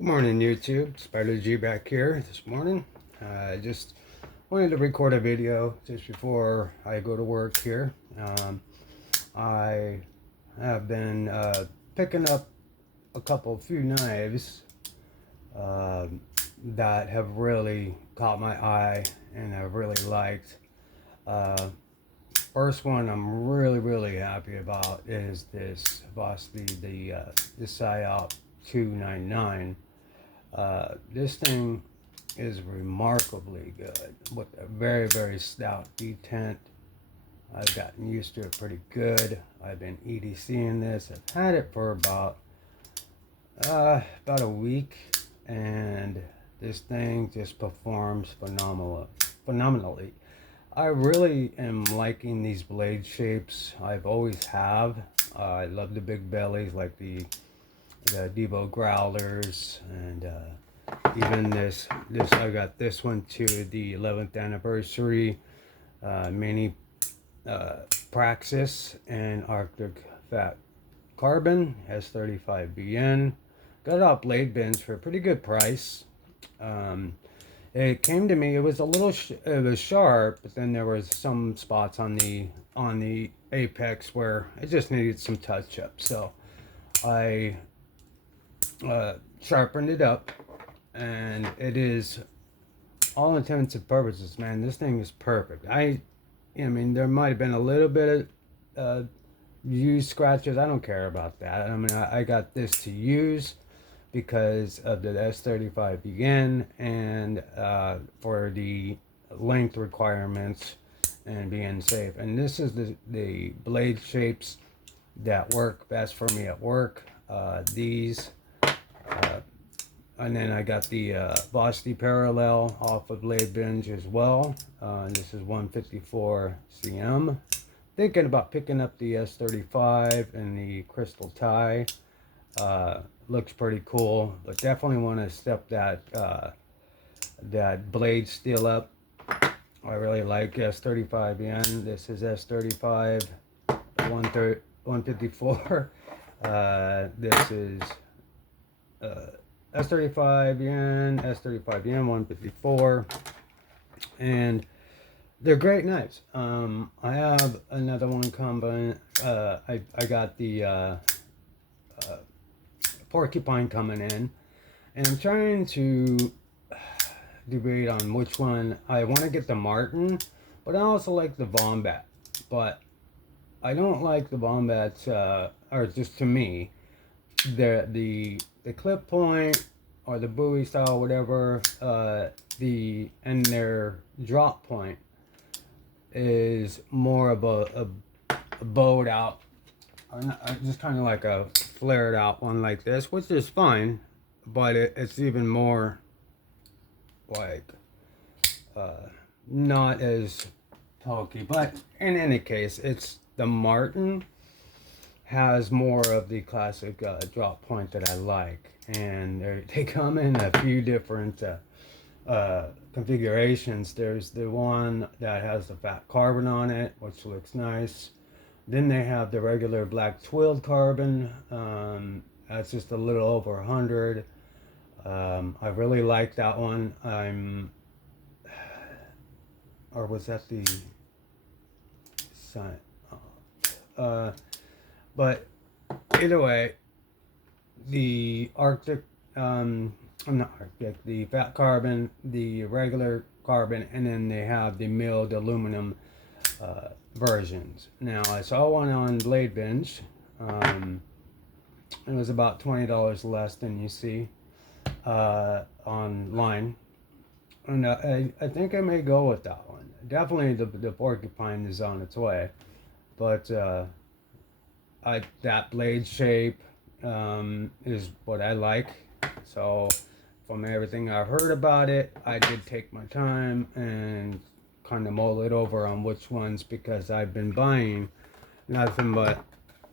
Good morning, YouTube. Spider G back here this morning. Just wanted to record a video just before I go to work here. I have been picking up a few knives uh, that have really caught my eye and I've really liked. Uh, First one I'm really happy about is this Vosby, the PSYOP 299. This thing is remarkably good with a very stout detent. I've gotten used to it pretty good. I've been EDCing this. I've had it for about a week, and this thing just performs phenomenally. I really am liking these blade shapes. I've always have. I love the big bellies like the Devo growlers, and even this I got this one too, the 11th anniversary mini Praxis and Arctic Fat Carbon S35BN. Got it off Blade Bins for a pretty good price. It came to me. It was a little. It was sharp, but then there was some spots on the apex where it just needed some touch up. So I sharpened it up, and it is all intents and purposes, man. This thing is perfect. I mean, there might have been a little bit of used scratches. I don't care about that. I mean, I got this to use because of the S35 begin and for the length requirements and being safe. And this is the blade shapes that work best for me at work. These. And then I got the Vosby Parallel off of Blade Binge as well. This is 154 cm. Thinking about picking up the S35 and the crystal tie. Looks pretty cool, but definitely want to step that blade steel up. I really like S35N. This is S35 154. This is S35 yen, S35 yen, 154, and they're great knives. I have another one coming. I got the porcupine coming in, and I'm trying to debate on which one. I want to get the Martin, but I also like the Wombat. But I don't like the Wombats, or just to me, the clip point or the buoy style, whatever, and their drop point is more of a bowed out, or just kind of like a flared out one like this, which is fine, but it's even more like not as pokey. But in any case, it's the Martin has more of the classic drop point that I like, and they come in a few different configurations. There's the one that has the fat carbon on it, which looks nice. Then they have the regular black twilled carbon. That's just a little over 100. I really like that one. Or was that the sign? But either way, the Arctic, not Arctic, the fat carbon, the regular carbon, and then they have the milled aluminum versions. Now, I saw one on Blade Binge. It was about $20 less than you see online. And I think I may go with that one. Definitely the porcupine is on its way. But that blade shape is what I like. So from everything I've heard about it, I did take my time and kind of mull it over on which ones, because I've been buying nothing but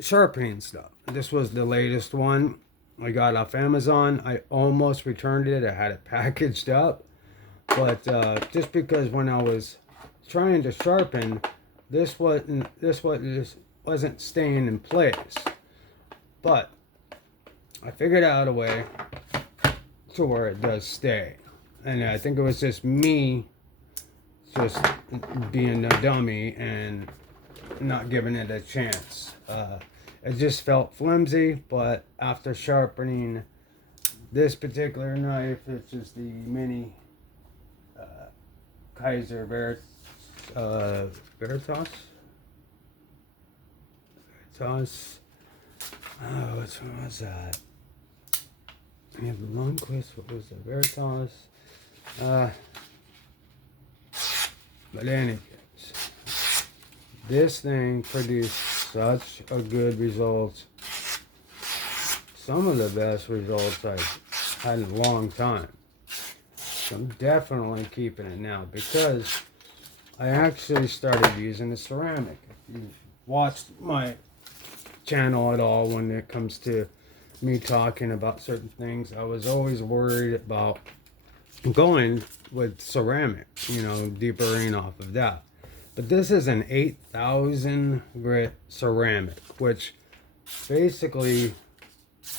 sharpening stuff. This was the latest one I got off Amazon. I almost returned it. I had it packaged up, but just because when I was trying to sharpen, this wasn't staying in place. But I figured out a way to where it does stay. And I think it was just me just being a dummy and not giving it a chance. It just felt flimsy, but after sharpening this particular knife, which is the mini Kaiser Veritas. Oh, which one was that? I have the Lundquist. What was the Veritas? But anyways, this thing produced such a good result. Some of the best results I've had in a long time. So I'm definitely keeping it now because I actually started using the ceramic. If you've watched my channel at all when it comes to me talking about certain things, I was always worried about going with ceramic, you know, deburring off of that. But this is an 8,000 grit ceramic, which basically,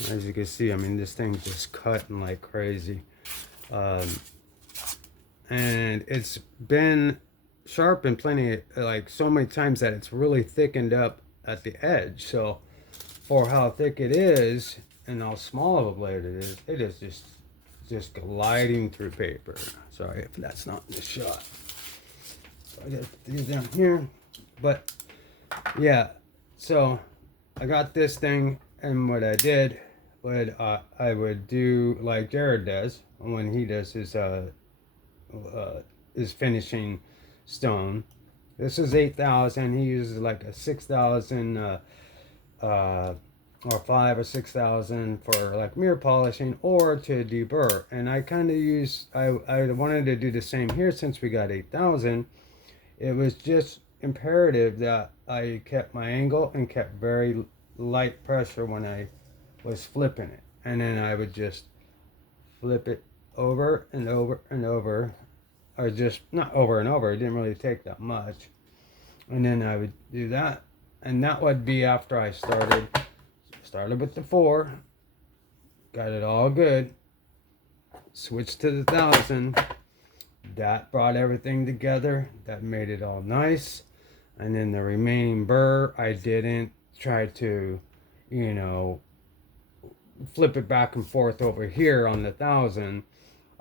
as you can see, I mean, this thing just cutting like crazy. And it's been sharpened plenty, like so many times that it's really thickened up at the edge. So for how thick it is and how small of a blade it is just gliding through paper. Sorry if that's not in the shot. So I got these down here. But yeah, so I got this thing, and what I did, I would do like Jared does when he does his finishing stone. This is 8,000. He uses like a 6,000 or 5 or 6,000 for like mirror polishing or to deburr. And I kind of I wanted to do the same here since we got 8,000. It was just imperative that I kept my angle and kept very light pressure when I was flipping it. And then I would just flip it over and over and over, or just not over and over. It didn't really take that much. And then I would do that, and that would be after I started with the 4, got it all good, switched to the 1,000. That brought everything together. That made it all nice. And then the remaining burr, I didn't try to, you know, flip it back and forth over here on the 1,000.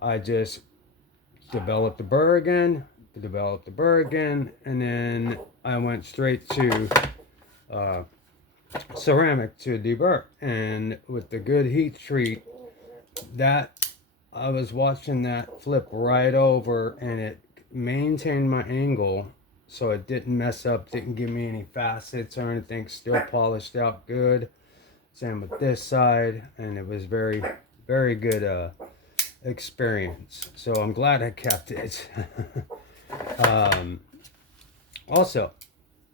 I just developed the burr again, and then I went straight to ceramic to deburr. And with the good heat treat, that I was watching that flip right over, and it maintained my angle, so it didn't mess up, didn't give me any facets or anything, still polished out good. Same with this side, and it was very, very good experience. So I'm glad I kept it. Also,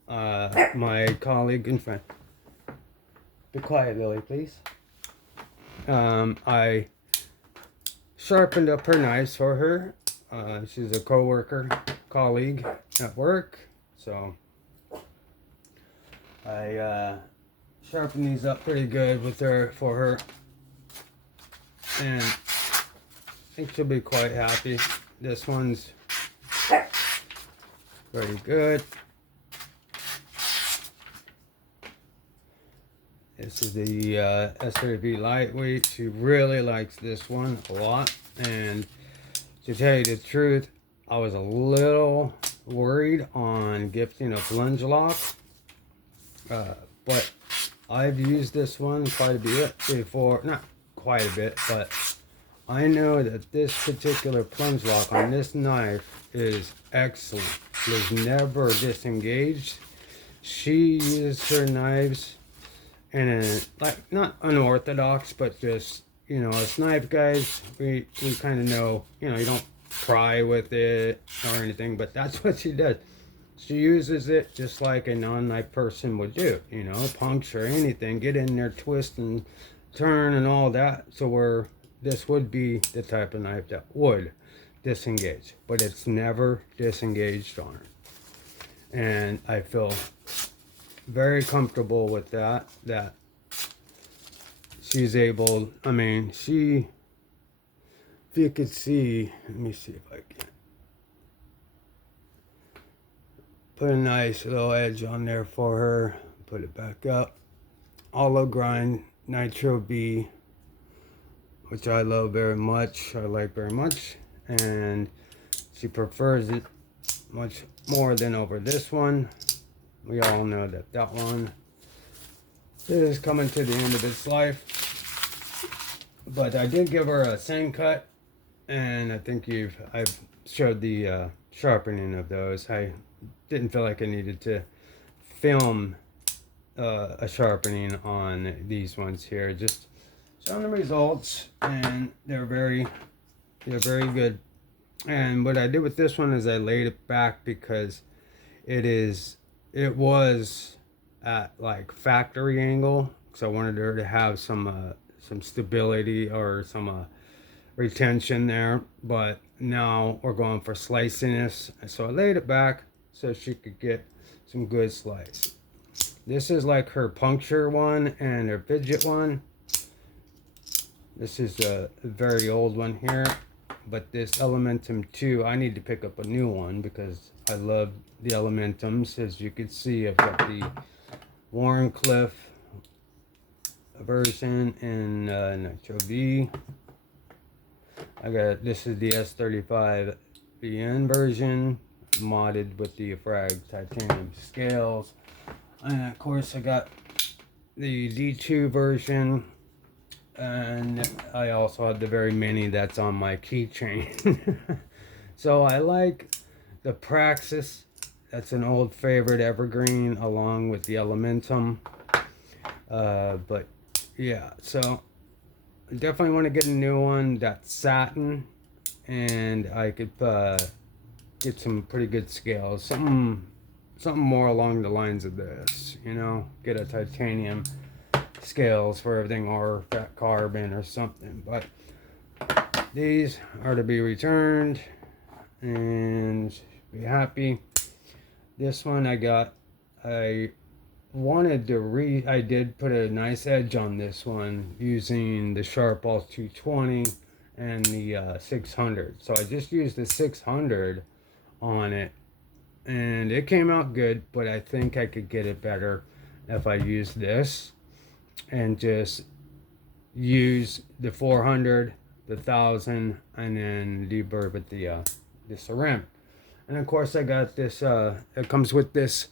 my colleague and friend, be quiet, Lily, please. I sharpened up her knives for her. She's a colleague at work, so I sharpened these up pretty good for her, and I think she'll be quite happy. This one's very good. This is the S30V Lightweight. She really likes this one a lot. And to tell you the truth, I was a little worried on gifting a plunge lock. But I've used this one quite a bit before. Not quite a bit, but I know that this particular plunge lock on this knife is excellent. It was never disengaged. She used her knives in a, like, not unorthodox, but just, you know, as knife guys, we kind of know, you know, you don't pry with it or anything, but that's what she does. She uses it just like a non-knife person would do, you know, puncture anything, get in there, twist and turn and all that. So where this would be the type of knife that would disengage, but it's never disengaged on her. And I feel very comfortable with that she's able, I mean, if you could see, let me see if I can put a nice little edge on there for her. Put it back up. Olive grind Nitro B, which I love very much. I like very much, and she prefers it much more than over this one. We all know that that one is coming to the end of its life. But I did give her a sand cut, and I think I've showed the sharpening of those. I didn't feel like I needed to film a sharpening on these ones here. Just showing the results, and they're very good. And what I did with this one is I laid it back because it was at like factory angle, so I wanted her to have some stability or some retention there. But now we're going for sliciness, so I laid it back so she could get some good slice. This is like her puncture one and her fidget one. This is a very old one here, but this Elementum 2, I need to pick up a new one because I love the Elementums. As you can see, I've got the Warncliffe version in Nitro V. This is the S35VN version, modded with the Frag titanium scales. And of course I got the D2 version, and I also have the very mini that's on my keychain. So I like the Praxis, that's an old favorite evergreen, along with the Elementum. But yeah, so I definitely want to get a new one that's satin, and I could get some pretty good scales, something more along the lines of this, you know, get a titanium scales for everything, or fat carbon or something. But these are to be returned and be happy. This one I did put a nice edge on this one using the Sharpall 220 and the 600. So I just used the 600 on it, and it came out good, but I think I could get it better if I use this and just use the 400, the 1000, and then deburr with the ceramic. And of course I got this, it comes with this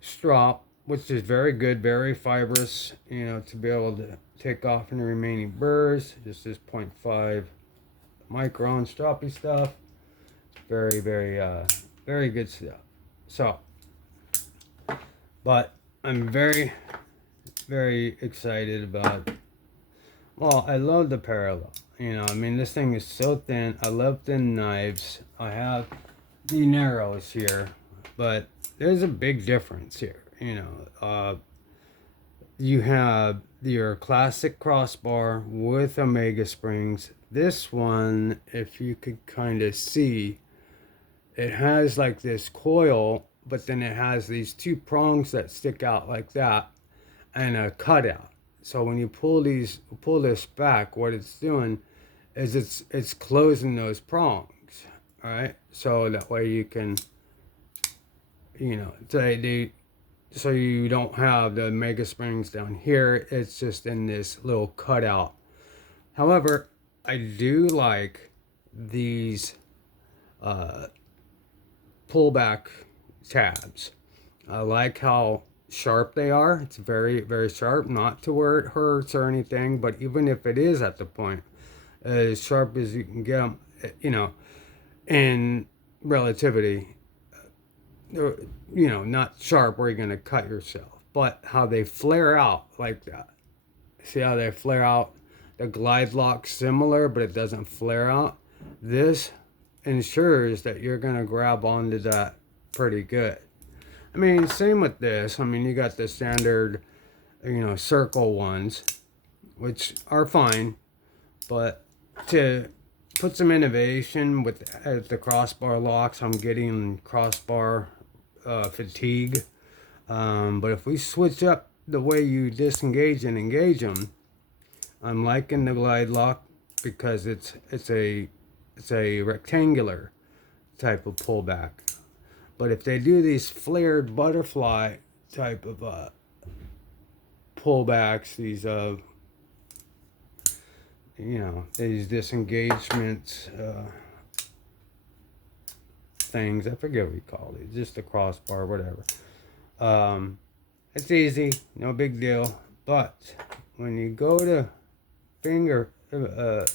strop, which is very good, very fibrous, you know, to be able to take off any remaining burrs. This is 0.5 micron stroppy stuff. Very good stuff. So, but I'm very excited about, well, I love the parallel, you know, I mean, this thing is so thin. I love thin knives. I have the narrows here, but there's a big difference here, you know. You have your classic crossbar with Omega springs. This one, if you could kind of see, it has like this coil, but then it has these two prongs that stick out like that, and a cutout. So when you pull this back, what it's doing is it's closing those prongs, all right? So that way you can, you know, so you don't have the mega springs down here. It's just in this little cutout. However, I do like these pullback tabs. I like how sharp they are. It's very sharp, not to where it hurts or anything, but even if it is at the point, as sharp as you can get them, you know, in relativity, you know, not sharp where you're going to cut yourself, but how they flare out like that. See how they flare out? The glide lock's similar, but it doesn't flare out. This ensures that you're going to grab onto that pretty good. I mean, same with this. I mean, you got the standard, you know, circle ones, which are fine, but to put some innovation with the crossbar locks, I'm getting crossbar fatigue. But if we switch up the way you disengage and engage them, I'm liking the glide lock because it's a it's a rectangular type of pullback. But if they do these flared butterfly type of pullbacks, these these disengagement things, I forget what you call it, just a crossbar, whatever. It's easy, no big deal. But when you go to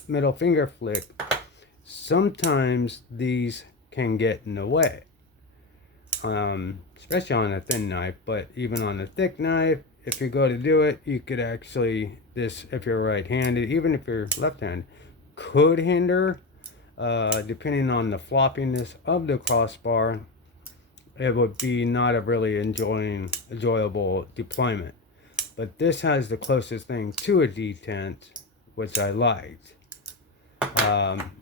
middle finger flick, sometimes these can get in the way. Especially on a thin knife, but even on a thick knife, if you go to do it, you could actually, if you're right-handed, even if you're left-handed, could hinder, depending on the floppiness of the crossbar. It would be not a really enjoyable deployment. But this has the closest thing to a detent, which I liked.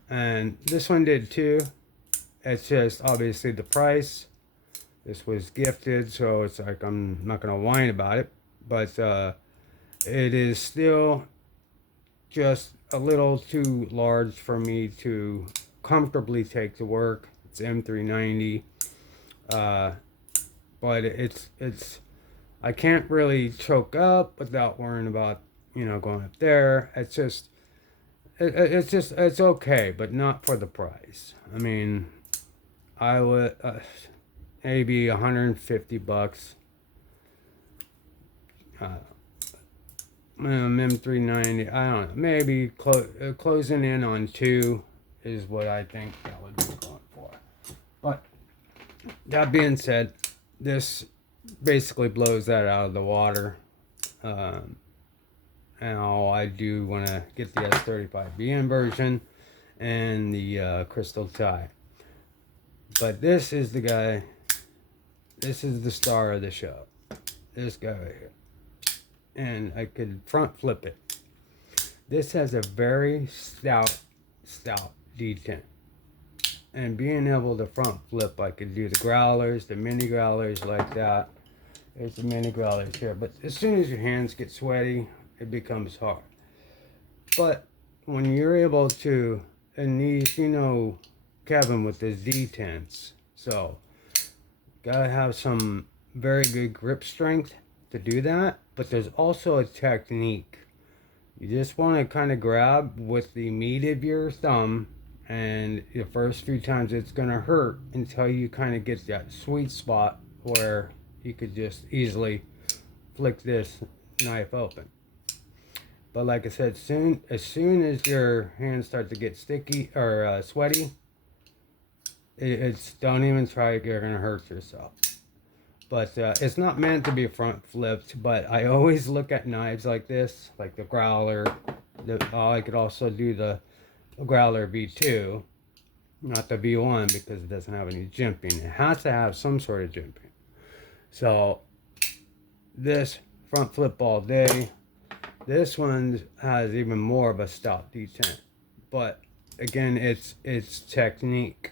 And this one did too. It's just obviously the price. This was gifted, so it's like I'm not going to whine about it. But it is still just a little too large for me to comfortably take to work. It's M390. But it's I can't really choke up without worrying about going up there. It's okay, but not for the price. I mean, I would maybe $150. M390. I don't know. Maybe closing in on 2 is what I think that would be going for. But that being said, this basically blows that out of the water. Now I do want to get the S35BN version and the crystal tie. But this is the guy. This is the star of the show. This guy right here. And I could front flip it. This has a very stout detent. And being able to front flip, I could do the growlers, the mini growlers like that. There's the mini growlers here. But as soon as your hands get sweaty, it becomes hard. But when you're able to, and these, Kevin with his detents, so gotta have some very good grip strength to do that. But there's also a technique. You just want to kind of grab with the meat of your thumb, and the first few times it's going to hurt until you kind of get that sweet spot where you could just easily flick this knife open. But like I said, as soon as your hands start to get sticky or sweaty, don't even try. You're going to hurt yourself. But it's not meant to be front flipped, but I always look at knives like this, like the Growler. I could also do the Growler V2, not the V1 because it doesn't have any jimping. It has to have some sort of jimping. So this front flip all day. This one has even more of a stout detent. But again, it's technique.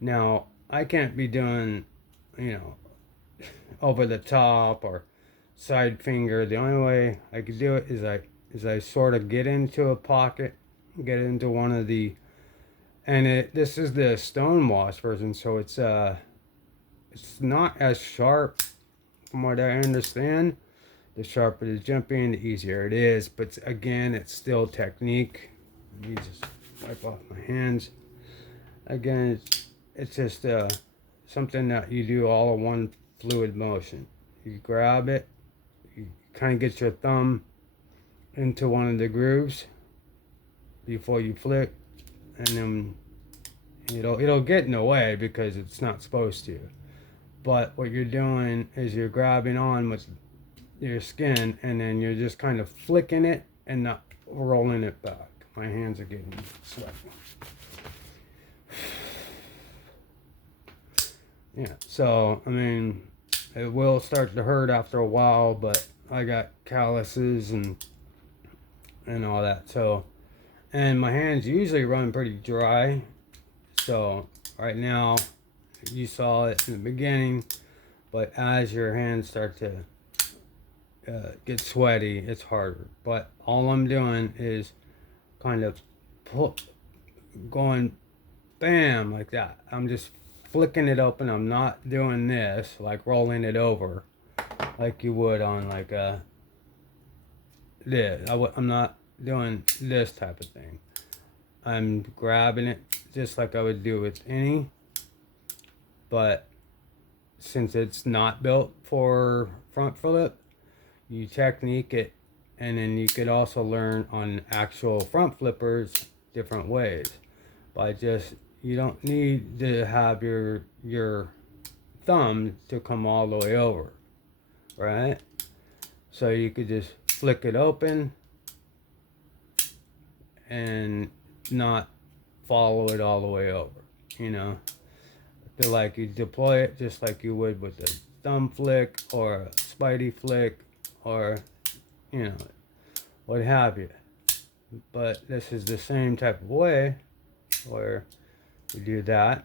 Now, I can't be doing, over the top or side finger. The only way I could do it is I sort of get into a pocket, get into one of the, and this is the stonewash version, so it's not as sharp from what I understand. The sharper the jumping, the easier it is, but again, it's still technique. Let me just wipe off my hands. Again, it's just something that you do all in one fluid motion. You grab it, you kind of get your thumb into one of the grooves before you flick, and then it'll get in the way because it's not supposed to. But what you're doing is you're grabbing on with your skin, and then you're just kind of flicking it and not rolling it back. My hands are getting sweaty. Yeah, so I mean, it will start to hurt after a while, but I got calluses and all that. So, and my hands usually run pretty dry. So right now, you saw it in the beginning, but as your hands start to get sweaty, it's harder. But all I'm doing is kind of going bam, like that. I'm just flicking it open. I'm not doing this, like rolling it over, like you would on like a this. I'm not doing this type of thing. I'm grabbing it just like I would do with any, but since it's not built for front flip, you technique it, and then you could also learn on actual front flippers different ways by just, you don't need to have your thumb to come all the way over, right? So you could just flick it open and not follow it all the way over, you know. I feel like you deploy it just like you would with a thumb flick or a spidey flick or, you know, what have you. But this is the same type of way where you do that,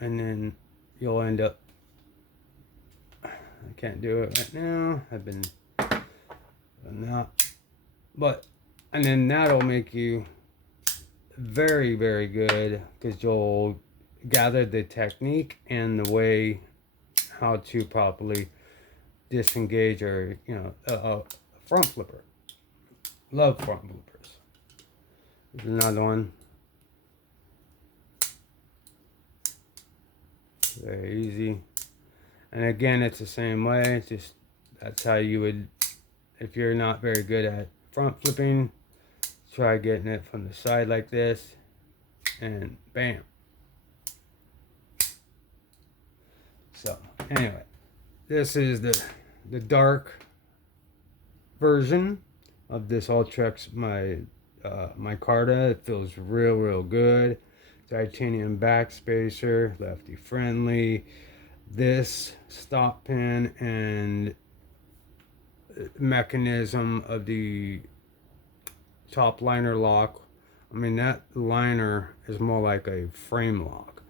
and then you'll end up, I can't do it right now, I've been not, but, and then that'll make you very, very good, because you'll gather the technique and the way how to properly disengage, or, you know, a front flipper. Love front flippers. There's another one. Very easy. And again, it's the same way. Just, that's how you would, if you're not very good at front flipping, try getting it from the side like this, and bam. So anyway, this is the dark version of this Ultrex, my micarta. It feels real good. Titanium backspacer, lefty friendly. This stop pin and mechanism of the top liner lock. I mean, that liner is more like a frame lock.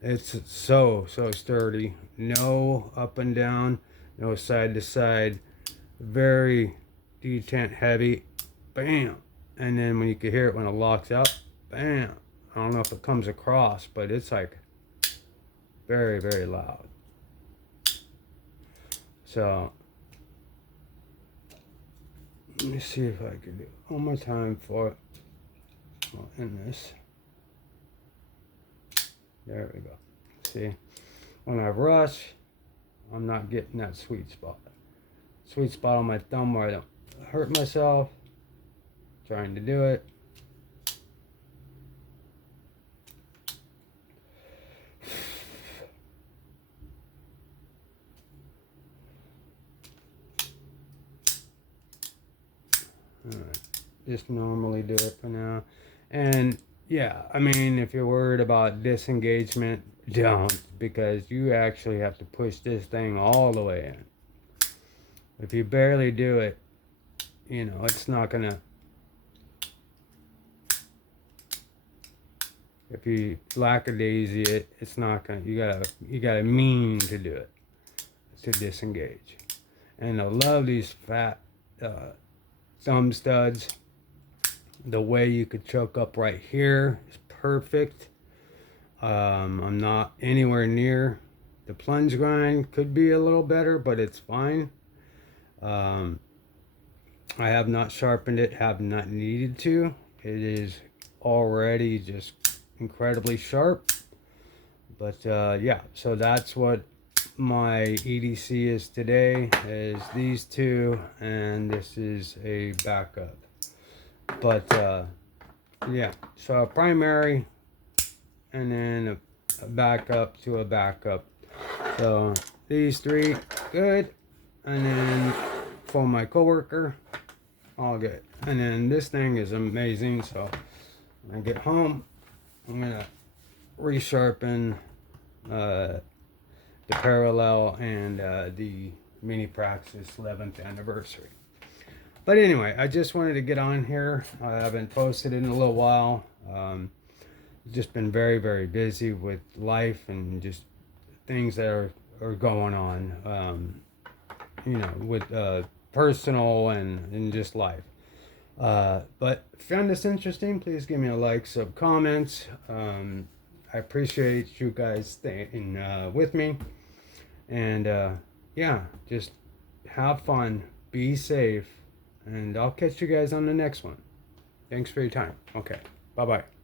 It's so sturdy. No up and down, no side to side. Very detent heavy. Bam. And then when you can hear it when it locks up, bam. I don't know if it comes across, but it's like very loud. So let me see if I can do one more time for it. Well, in this. There we go. See, when I rush, I'm not getting that sweet spot. Sweet spot on my thumb where I don't hurt myself trying to do it. Alright, just normally do it for now. And yeah, I mean, if you're worried about disengagement, don't, because you actually have to push this thing all the way in. If you barely do it, you know, it's not gonna, if you lackadaisy it, it's not gonna, you gotta mean to do it, to disengage. And I love these fat thumb studs. The way you could choke up right here is perfect. I'm not anywhere near the plunge grind. Could be a little better, but it's fine. I have not sharpened it, have not needed to. It is already just incredibly sharp. But yeah, so that's what my EDC is today, is these two, and this is a backup. But yeah, so a primary, and then a backup to a backup. So these three, good. And then for my coworker, all good. And then this thing is amazing. So when I get home, I'm gonna resharpen the parallel and the mini praxis 11th anniversary. But anyway, I just wanted to get on here. I haven't posted in a little while. Just been very busy with life and just things that are going on, you know, with personal and just life. But if you found this interesting, please give me a like, sub, comments. I appreciate you guys staying with me. And yeah, just have fun, be safe, and I'll catch you guys on the next one. Thanks for your time. Okay, bye bye.